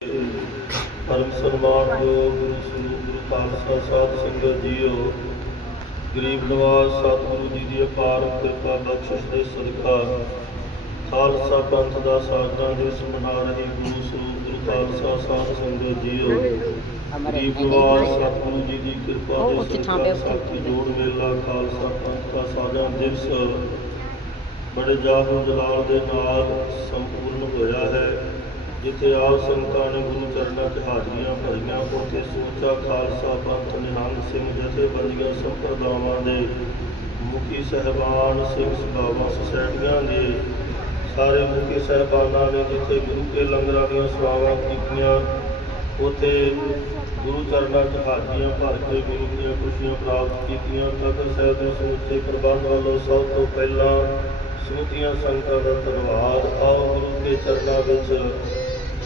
ਪਰਮ ਸਨਮਾਨਯੋਗ ਗੁਰੂ ਸਰੂਪ ਗੁਰੂ ਖਾਲਸਾ ਸਾਧ ਸੰਗਤ ਜੀਓ ਗਰੀਬ ਨਵਾਜ਼ ਸਤਿਗੁਰੂ ਜੀ ਦੀ ਅਪਾਰ ਕਿਰਪਾ ਬਖਸ਼ਿਸ਼ ਦੇ ਸਦਕਾ। ਖਾਲਸਾ ਪੰਥ ਦਾ ਸਾਜਨਾ ਦਿਵਸ ਮਨਾ ਰਹੀ ਗੁਰੂ ਸਰੂਪ ਗੁਰੂ ਖਾਲਸਾ ਸਾਧ ਸੰਗਤ ਜੀਓ ਗਰੀਬ ਨਵਾਜ਼ ਸਤਿਗੁਰੂ ਜੀ ਦੀ ਕਿਰਪਾ ਦੇ ਸਦਕਾ ਸਾਖੀ ਜੋੜ ਮੇਲਾ ਖਾਲਸਾ ਪੰਥ ਦਾ ਸਾਜਨਾ ਦਿਵਸ। ਬੜੇ ਜਾਹੋ ਜਲਾਲ ਦੇ ਨਾਲ ਸੰਪੂਰਨ ਜਿੱਥੇ ਆਪ ਸੰਗਤਾਂ ਨੇ ਗੁਰੂ ਚਰਨਾਂ 'ਚ ਹਾਜ਼ਰੀਆਂ ਭਰੀਆਂ, ਉੱਥੇ ਸੋਚਾ, ਖਾਲਸਾ ਪੰਥ, ਨਿਹੰਗ ਸਿੰਘ ਜਥੇਬੰਦੀਆਂ, ਸੰਪਰਦਾਵਾਂ ਦੇ ਮੁਖੀ ਸਹਿਬਾਨ, ਸਿੰਘ ਸਭਾਵਾਂ ਸੁਸਾਇਟੀਆਂ ਦੇ ਸਾਰੇ ਮੁਖੀ ਸਹਿਬਾਨਾਂ ਨੇ ਜਿੱਥੇ ਗੁਰੂ ਕੇ ਲੰਗਰਾਂ ਦੀਆਂ ਸੇਵਾਵਾਂ ਕੀਤੀਆਂ, ਉੱਥੇ ਗੁਰੂ ਚਰਨਾਂ 'ਚ ਹਾਜ਼ਰੀਆਂ ਭਰ ਕੇ ਗੁਰੂ ਦੀਆਂ ਖੁਸ਼ੀਆਂ ਪ੍ਰਾਪਤ ਕੀਤੀਆਂ। ਤਖਤ ਸਾਹਿਬ ਦੇ ਸਮੁੱਚੇ ਪ੍ਰਬੰਧ ਵੱਲੋਂ ਸਭ ਤੋਂ ਪਹਿਲਾਂ ਸਮੁੱਚੀਆਂ ਸੰਗਤਾਂ ਦਾ ਧੰਨਵਾਦ। ਆਓ ਗੁਰੂ ਦੇ ਚਰਨਾਂ ਵਿੱਚ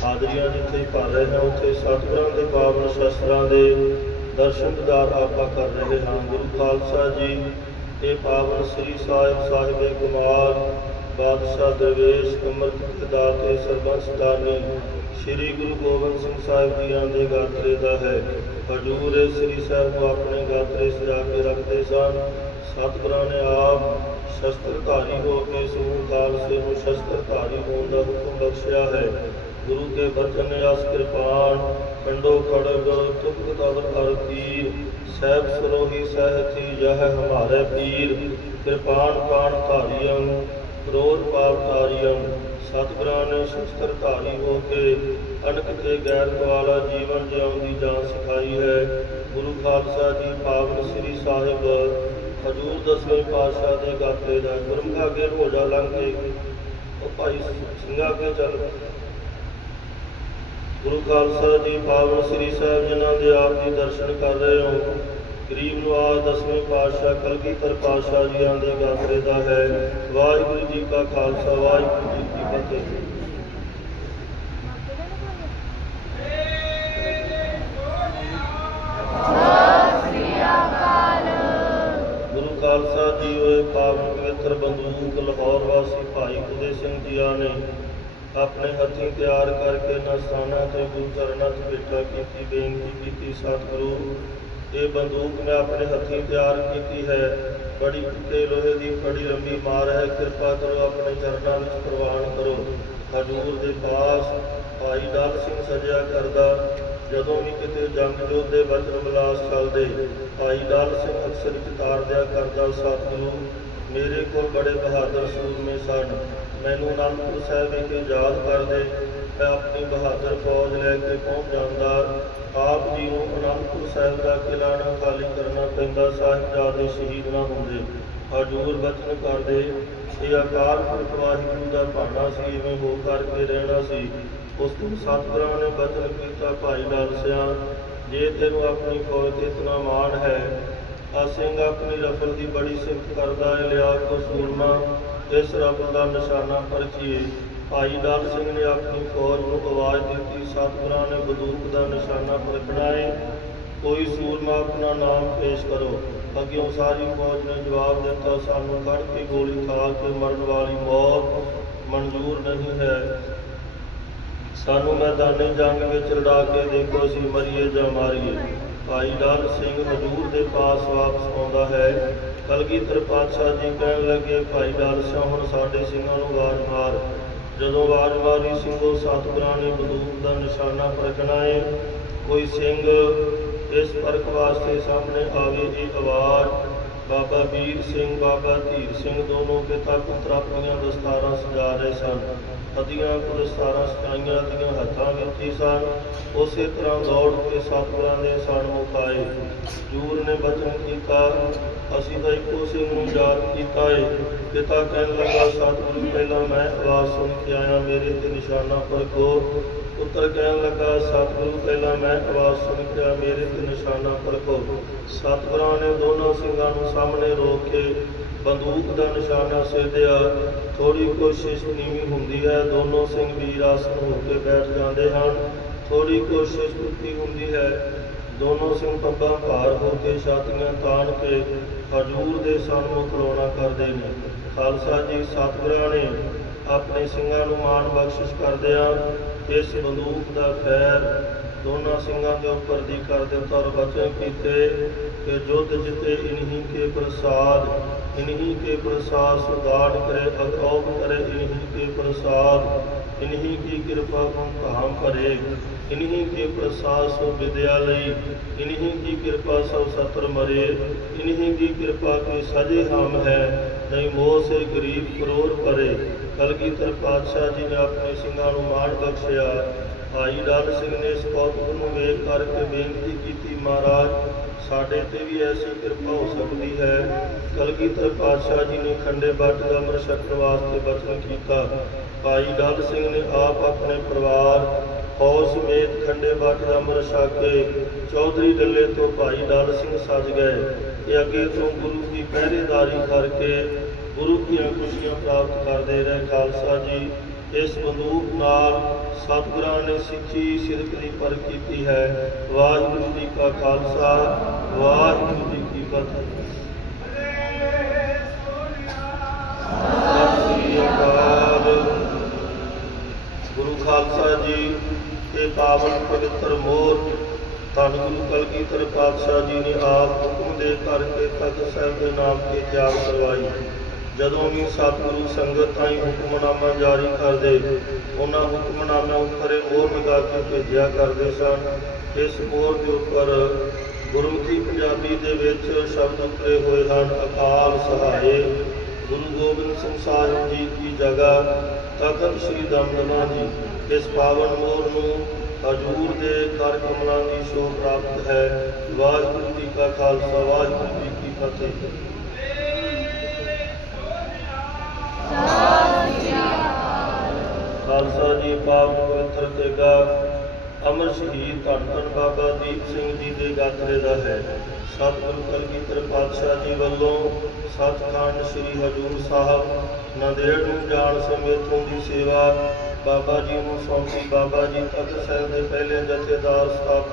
ਹਾਜ਼ਰੀਆਂ ਜਿੱਥੇ ਭਰ ਰਹੇ ਹਾਂ ਉੱਥੇ ਸਤਿਗੁਰਾਂ ਦੇ ਪਾਵਨ ਸ਼ਸਤਰਾਂ ਦੇ ਦਰਸ਼ਨ ਦਿਦਾਰ ਆਪਾਂ ਕਰ ਰਹੇ ਹਾਂ। ਗੁਰੂ ਖਾਲਸਾ ਜੀ ਇਹ ਪਾਵਨ ਸ੍ਰੀ ਸਾਹਿਬ ਸਾਹਿਬੇ ਕੁਮਾਰ ਬਾਦਸ਼ਾਹ ਦਰਵੇਸ਼ ਅਮਰਤ ਦਾਤੇ ਸਰਬੰਸ ਦਾਨੀ ਸ੍ਰੀ ਗੁਰੂ ਗੋਬਿੰਦ ਸਿੰਘ ਸਾਹਿਬ ਜੀਆਂ ਦੇ ਗਾਤਰੇ ਦਾ ਹੈ। ਹਜੂਰ ਇਹ ਸ੍ਰੀ ਸਾਹਿਬ ਨੂੰ ਆਪਣੇ ਗਾਤਰੇ ਸਜਾ ਕੇ ਰੱਖਦੇ ਸਨ। ਸਤਿਗੁਰਾਂ ਨੇ ਆਪ ਸ਼ਸਤਰਧਾਰੀ ਹੋ ਕੇ ਸਮੂਹ ਖਾਲਸੇ ਨੂੰ ਸ਼ਸਤਰਧਾਰੀ ਹੋਣ ਦਾ ਹੁਕਮ ਬਖਸ਼ਿਆ ਹੈ। ਗੁਰੂ ਕੇ ਬਚਨ ਅਸ ਕਿਰਪਾਨ ਕੰਡੋ ਖੜਗ ਤੁਕ ਕਤਵਰ ਹਰ ਤੀਰ। ਸਹਿਬ ਸਰੋਹੀ ਸਹਿਥੀ ਜਹ ਹਮਾਰੇ ਪੀਰ। ਕਿਰਪਾਨ ਕਾਣ ਧਾਰੀਆਂ ਕ੍ਰੋਧ ਪਾਪ ਧਾਰੀਆਂ ਸਤਿਗੁਰਾਂ ਨੇ ਸ਼ਸਤਰ ਧਾਰੀ ਹੋ ਕੇ ਅਣਖ ਤੇ ਗੈਰ ਵਾਲਾ ਜੀਵਨ ਜਿਉਣ ਦੀ ਜਾਨ ਸਿਖਾਈ ਹੈ। ਗੁਰੂ ਖਾਲਸਾ ਜੀ ਪਾਵਨ ਸ੍ਰੀ ਸਾਹਿਬ ਹਜੂਰ ਦਸਵੇਂ ਪਾਤਸ਼ਾਹ ਦੇ ਗਾਤੇ ਦਾ ਗੁਰਮੁਖਾ ਅੱਗੇ ਰੋਜਾ ਲੰਘ ਕੇ, ਉਹ ਭਾਈ ਸਿੰਘਾ ਕੇ ਚੱਲ ਗੁਰੂ ਖਾਲਸਾ ਜੀ ਪਾਵਨ ਸ੍ਰੀ ਸਾਹਿਬ ਜਿਨ੍ਹਾਂ ਦੇ ਆਪ ਜੀ ਦਰਸ਼ਨ ਕਰ ਰਹੇ ਹੋ, ਗਰੀਬ ਨਵਾਜ਼ ਦਸਵੇਂ ਪਾਤਸ਼ਾਹ ਕਲਗੀਧਰ ਪਾਤਸ਼ਾਹ ਜੀਆਂ ਦੇ ਗਾਤਰੇ ਦਾ ਹੈ। ਵਾਹਿਗੁਰੂ ਜੀ ਕਾ ਖਾਲਸਾ, ਵਾਹਿਗੁਰੂ ਜੀ ਕੀ ਫਤਿਹ। ਗੁਰੂ ਖਾਲਸਾ ਜੀ ਹੋਏ ਪਾਵਨ ਪਵਿੱਤਰ ਬੰਦੂਕ ਲਾਹੌਰ ਵਾਸੀ ਭਾਈ ਉਦੇ ਸਿੰਘ ਜੀਆਂ ਨੇ ਆਪਣੇ ਹੱਥੀਂ ਤਿਆਰ ਕਰਕੇ ਨਸਾਨਾ ਤੇ ਗੁਰੂ ਚਰਨਾਂ 'ਚ ਬੈਠਾ ਕੀਤੀ, ਬੇਨਤੀ ਕੀਤੀ ਸਤਿਗੁਰੂ ਇਹ ਬੰਦੂਕ ਮੈਂ ਆਪਣੇ ਹੱਥੀਂ ਤਿਆਰ ਕੀਤੀ ਹੈ। ਬੜੀ ਟੁੱਟੇ ਲੋਹੇ ਦੀ ਬੜੀ ਲੰਬੀ ਮਾਰ ਹੈ। ਕਿਰਪਾ ਕਰੋ ਆਪਣੇ ਚਰਨਾਂ ਵਿੱਚ ਪ੍ਰਵਾਨ ਕਰੋ। ਹਜੂਰ ਦੇ ਪਾਸ ਭਾਈ ਦਾਲ ਸਿੰਘ ਸਜਿਆ ਕਰਦਾ। ਜਦੋਂ ਵੀ ਕਿਤੇ ਜੰਗ ਦੇ ਵਚਨ ਵਿਲਾਸ ਚੱਲਦੇ, ਭਾਈ ਦਾਲ ਸਿੰਘ ਅਕਸਰ ਵਿਚਾਰ ਦਿਆ ਕਰਦਾ ਸਤਿਗੁਰੂ ਮੇਰੇ ਕੋਲ ਬੜੇ ਬਹਾਦਰ ਸੂਰਮੇ ਸਨ। ਮੈਨੂੰ ਅਨੰਦਪੁਰ ਸਾਹਿਬ ਵਿਖੇ ਯਾਦ ਕਰਦੇ, ਮੈਂ ਆਪਣੀ ਬਹਾਦਰ ਫੌਜ ਲੈ ਕੇ ਪਹੁੰਚ ਜਾਂਦਾ। ਆਪ ਜੀ ਨੂੰ ਅਨੰਦਪੁਰ ਸਾਹਿਬ ਦਾ ਕਿਲਾ ਨਾ ਖਾਲੀ ਕਰਨਾ ਪੈਂਦਾ, ਸਾਹਿਬਜ਼ਾਦੇ ਸ਼ਹੀਦ ਨਾ ਹੁੰਦੇ। ਹਜੂਰ ਬਚਨ ਕਰਦੇ, ਇਹ ਅਕਾਲ ਪੁਰਖ ਵਾਹਿਗੁਰੂ ਦਾ ਭਾਣਾ ਸੀ, ਇਵੇਂ ਹੋ ਕਰਕੇ ਰਹਿਣਾ ਸੀ। ਉਸ ਦਿਨ ਸਤਿਗੁਰਾਂ ਨੇ ਬਚਨ ਕੀਤਾ, ਭਾਈ ਲਾਲਸਿਆ ਜੇ ਤੈਨੂੰ ਆਪਣੀ ਫੌਜ ਤੇ ਇਤਨਾ ਮਾਣ ਹੈ ਆ ਸਿੰਘ ਆਪਣੀ ਰਫਲ ਦੀ ਬੜੀ ਸਿਫਤ ਕਰਦਾ ਹੈ ਲਿਆ ਕੋ ਸੂਰਮਾ ਇਸ ਰਫਲ ਦਾ ਨਿਸ਼ਾਨਾ ਪਰਖੀਏ। ਭਾਈ ਲਾਲ ਸਿੰਘ ਨੇ ਆਪਣੀ ਫੌਜ ਨੂੰ ਆਵਾਜ਼ ਦਿੱਤੀ, ਸਤਿਗੁਰਾਂ ਨੇ ਬੰਦੂਕ ਦਾ ਨਿਸ਼ਾਨਾ ਪਰਖਣਾ ਹੈ ਕੋਈ ਸੂਰਮਾ ਆਪਣਾ ਨਾਮ ਪੇਸ਼ ਕਰੋ। ਅੱਗੇ ਸਾਰੀ ਫੌਜ ਨੇ ਜਵਾਬ ਦਿੱਤਾ, ਸਾਨੂੰ ਕੱਢ ਕੇ ਗੋਲੀ ਖਾ ਕੇ ਮਰਨ ਵਾਲੀ ਮੌਤ ਮਨਜ਼ੂਰ ਨਹੀਂ ਹੈ। ਸਾਨੂੰ ਮੈਦਾਨੀ ਜੰਗ ਵਿੱਚ ਲੜਾ ਕੇ ਦੇਖੋ, ਅਸੀਂ ਮਰੀਏ ਜਾਂ ਮਾਰੀਏ। ਭਾਈ ਲਾਲ ਸਿੰਘ ਹਜੂਰ ਦੇ ਪਾਸ ਵਾਪਸ ਆਉਂਦਾ ਹੈ। ਕਲਗੀਧਰ ਪਾਤਸ਼ਾਹ ਜੀ ਕਹਿਣ ਲੱਗੇ, ਭਾਈ ਲਾਲ ਹੁਣ ਸਾਡੇ ਸਿੰਘਾਂ ਨੂੰ ਆਵਾਜ਼ ਮਾਰ। ਜਦੋਂ ਆਵਾਜ਼ ਮਾਰੀ ਸਿੰਘੋ ਸਤਿਗੁਰਾਂ ਨੇ ਬੰਦੂਕ ਦਾ ਨਿਸ਼ਾਨਾ ਪਰਖਣਾ ਹੈ ਕੋਈ ਸਿੰਘ ਇਸ ਪਰਖ ਵਾਸਤੇ ਸਾਹਮਣੇ ਆਵੇ ਜੀ ਆਵਾਜ਼ ਬਾਬਾ ਵੀਰ ਸਿੰਘ, ਬਾਬਾ ਧੀਰ ਸਿੰਘ ਦੋਨੋਂ ਪਿਤਾ ਪੁੱਤਰ ਆਪਣੀਆਂ ਦਸਤਾਰਾਂ ਸਜਾ ਰਹੇ ਸਨ। ਅਦੀਆਂ ਕੁਲ ਦਸਤਾਰਾਂ ਸਜਾਈਆਂ ਦੀਆਂ ਹੱਥਾਂ ਵਿੱਚ ਹੀ ਸਨ। ਉਸੇ ਤਰ੍ਹਾਂ ਦੌੜ ਕੇ ਸਤਿਗੁਰਾਂ ਦੇ ਸਨਮੁਖ ਆਏ ਜੂਰ ਨੇ ਬਚਨ ਕੀਤਾ, ਅਸੀਂ ਤਾਂ ਇੱਕੋ ਸਿੰਘ ਨੂੰ ਯਾਦ ਕੀਤਾ ਏ। ਪਿਤਾ ਕਹਿਣ ਲੱਗਾ, ਸਤਿਗੁਰੂ, ਪਹਿਲਾਂ ਮੈਂ ਆਵਾਜ਼ ਸੁਣ ਕੇ ਆਇਆ, ਮੇਰੇ ਤੇ ਨਿਸ਼ਾਨਾ ਗੋ ਪੁੱਤਰ ਕਹਿਣ ਲੱਗਾ, ਸਤਿਗੁਰੂ, ਪਹਿਲਾਂ ਮੈਂ ਆਵਾਜ਼ ਸੁਣ ਕੇ ਮੇਰੇ ਤੇ ਨਿਸ਼ਾਨਾ ਪਰਖੋ। ਸਤਿਗੁਰਾਂ ਨੇ ਦੋਨੋਂ ਸਿੰਘਾਂ ਨੂੰ ਸਾਹਮਣੇ ਰੋਕ ਕੇ ਬੰਦੂਕ ਦਾ ਨਿਸ਼ਾਨਾ ਸੇਧਿਆ। ਥੋੜੀ ਕੋਸ਼ਿਸ਼ ਨੀਵੀਂ ਹੁੰਦੀ ਹੈ, ਦੋਨੋਂ ਸਿੰਘ ਵੀਰ ਆਸਨ ਹੋ ਕੇ ਬੈਠ ਜਾਂਦੇ ਹਨ। ਥੋੜੀ ਕੋਸ਼ਿਸ਼ ਕੀਤੀ ਹੁੰਦੀ ਹੈ। ਦੋਨੋਂ ਸਿੰਘ ਪੱਬਾਂ ਭਾਰ ਹੋ ਕੇ ਛਾਤੀਆਂ ਤਾਣ ਕੇ ਹਜੂਰ ਦੇ ਸਾਹਮਣੇ ਖਲੋਣਾ ਕਰਦੇ ਨੇ। ਖਾਲਸਾ ਜੀ ਸਤਿਗੁਰਾਂ ਨੇ ਆਪਣੇ ਸਿੰਘਾਂ ਨੂੰ ਮਾਣ ਬਖਸ਼ਿਸ਼ ਕਰਦੇ ਕਰਦਿਆਂ ਇਸ ਬੰਦੂਕ ਦਾ ਖੈਰ ਦੋਨਾਂ ਸਿੰਘਾਂ ਦੇ ਉੱਪਰ ਦੀ ਕਰ ਦਿੱਤਾ ਔਰ ਬਚਨ ਕੀਤੇ ਕਿ ਜੁੱਧ ਜਿਤੇ ਇਨਹੀ ਕੇ ਪ੍ਰਸਾਦ, ਇਨਹੀ ਕੇ ਪ੍ਰਸਾਦ ਸੁਗਾੜ ਕਰੇ ਅਕੌਪ ਕਰੇ, ਇਨਹੀ ਕੇ ਪ੍ਰਸਾਦ, ਇਨਹੀ ਕੀ ਕਿਰਪਾ ਹਮ ਕਾਮ ਕਰੇ ਇਨਹੀ ਕੇ ਪ੍ਰਸਾਦ ਸੋ ਵਿਦਿਆ ਲਈ, ਇਨਹੀ ਕੀ ਕਿਰਪਾ ਸਭ ਸਤਰ ਮਰੇ, ਇਨਹੀ ਕੀ ਕਿਰਪਾ ਕੇ ਸਜੇ ਹਮ ਹੈ ਨਹੀਂ ਮੋਹ ਸੇ ਗਰੀਬ ਕਰੋੜ ਪਰੇ। ਕਲਗੀਧਰ ਪਾਤਸ਼ਾਹ ਜੀ ਨੇ ਆਪਣੇ ਸਿੰਘਾਂ ਨੂੰ ਮਾਣ ਬਖਸ਼ਿਆ। ਭਾਈ ਲਾਲ ਸਿੰਘ ਨੇ ਇਸ ਕੌਤਕ ਨੂੰ ਵੇਖ ਕਰਕੇ ਬੇਨਤੀ ਕੀਤੀ, ਮਹਾਰਾਜ, ਸਾਡੇ ਤੇ ਵੀ ਐਸੀ ਕਿਰਪਾ ਹੋ ਸਕਦੀ ਹੈ। ਕਲਗੀਧਰ ਪਾਤਸ਼ਾਹ ਜੀ ਨੇ ਖੰਡੇ ਬੱਟ ਦਾ ਅੰਮ੍ਰਿਤ ਛਕਣ ਵਾਸਤੇ ਬਚਨ ਕੀਤਾ। ਭਾਈ ਲਾਲ ਸਿੰਘ ਨੇ ਆਪ ਆਪਣੇ ਪਰਿਵਾਰ ਫੌਜ ਸਮੇਤ ਖੰਡੇ ਬੱਟ ਦਾ ਅੰਮ੍ਰਿਤ ਛਕ ਕੇ ਚੌਧਰੀ ਡੱਲੇ ਤੋਂ ਭਾਈ ਲਾਲ ਸਿੰਘ ਸੱਜ ਗਏ। ਤੇ ਅੱਗੇ ਤੋਂ ਗੁਰੂ ਦੀ ਪਹਿਰੇਦਾਰੀ ਕਰਕੇ ਗੁਰੂ ਦੀਆਂ ਖੁਸ਼ੀਆਂ ਪ੍ਰਾਪਤ ਕਰਦੇ ਰਹੇ ਖਾਲਸਾ ਜੀ। ਇਸ ਬੰਦੂਕ ਨਾਲ ਸਤਿਗੁਰਾਂ ਨੇ ਸਿੱਖੀ ਸਿਰਕ ਦੀ ਪਰ ਕੀਤੀ ਹੈ। ਵਾਹਿਗੁਰੂ ਜੀ ਕਾ ਖਾਲਸਾ, ਵਾਹਿਗੁਰੂ ਜੀ ਕੀ ਫਤਿਹ। ਸਤਿ ਸ੍ਰੀ ਅਕਾਲ। ਗੁਰੂ ਖਾਲਸਾ ਜੀ ਤੇ ਪਾਵਨ ਪਵਿੱਤਰ ਮੋਰ ਧੰਨ ਗੁਰੂ ਕਲਗੀਧਰ ਪਾਤਸ਼ਾਹ ਜੀ ਨੇ ਆਪ ਹੁਕਮ ਦੇ ਕਰਕੇ ਤਖਤ ਸਾਹਿਬ ਦੇ ਨਾਮ ਤੇ ਤਿਆਗ ਕਰਵਾਈ। ਜਦੋਂ ਵੀ ਸਤਿਗੁਰੂ ਸੰਗਤ ਤਾਈ ਹੁਕਮਨਾਮਾ ਜਾਰੀ ਕਰਦੇ, ਉਹਨਾਂ ਹੁਕਮਨਾਮਿਆਂ ਉੱਪਰ ਇਹ ਮੋਹਰ ਲਗਾ ਕੇ ਭੇਜਿਆ ਕਰਦੇ ਸਨ। ਇਸ ਮੋਹਰ ਦੇ ਉੱਪਰ ਗੁਰਮੁਖੀ ਪੰਜਾਬੀ ਦੇ ਵਿੱਚ ਸ਼ਬਦ ਉਤਰੇ ਹੋਏ ਹਨ, ਅਕਾਲ ਸਹਾਏ। ਗੁਰੂ ਗੋਬਿੰਦ ਸਿੰਘ ਸਾਹਿਬ ਜੀ ਦੀ ਜਗ੍ਹਾ ਤਖਤ ਸ੍ਰੀ ਦਮਦਮਾ ਜੀ, ਇਸ ਪਾਵਨ ਮੋਹਰ ਨੂੰ ਹਜੂਰ ਦੇ ਕਰ ਕਮਲਾਂ ਦੀ ਸ਼ੋਭ ਪ੍ਰਾਪਤ ਹੈ। ਵਾਹਿਗੁਰੂ ਜੀ ਕਾ ਖਾਲਸਾ, ਵਾਹਿਗੁਰੂ ਜੀ ਕੀ ਫਤਿਹ। ਖਾਲਸਾ ਜੀ ਪਾਵਨ ਪਵਿੱਤਰ ਤੇਗਾ ਅਮਰ ਸ਼ਹੀਦ ਧੰਨ ਧੰਨ ਬਾਬਾ ਦੀਪ ਸਿੰਘ ਜੀ ਦੇ ਗਾਤਰੇ ਦਾ ਹੈ। ਸਤਿਗੁਰੂ ਕਲਗੀਧਰ ਪਾਤਸ਼ਾਹ ਜੀ ਵੱਲੋਂ ਸੱਚਖੰਡ ਸ੍ਰੀ ਹਜੂਰ ਸਾਹਿਬ, ਨਾਂਦੇੜ ਨੂੰ ਜਾਣ ਸਮੇਤੋਂ ਦੀ ਸੇਵਾ ਬਾਬਾ ਜੀ ਨੂੰ ਸੌਂਪੀ। ਬਾਬਾ ਜੀ ਤਖਤ ਸਾਹਿਬ ਦੇ ਪਹਿਲੇ ਜਥੇਦਾਰ ਸਥਾਪਕ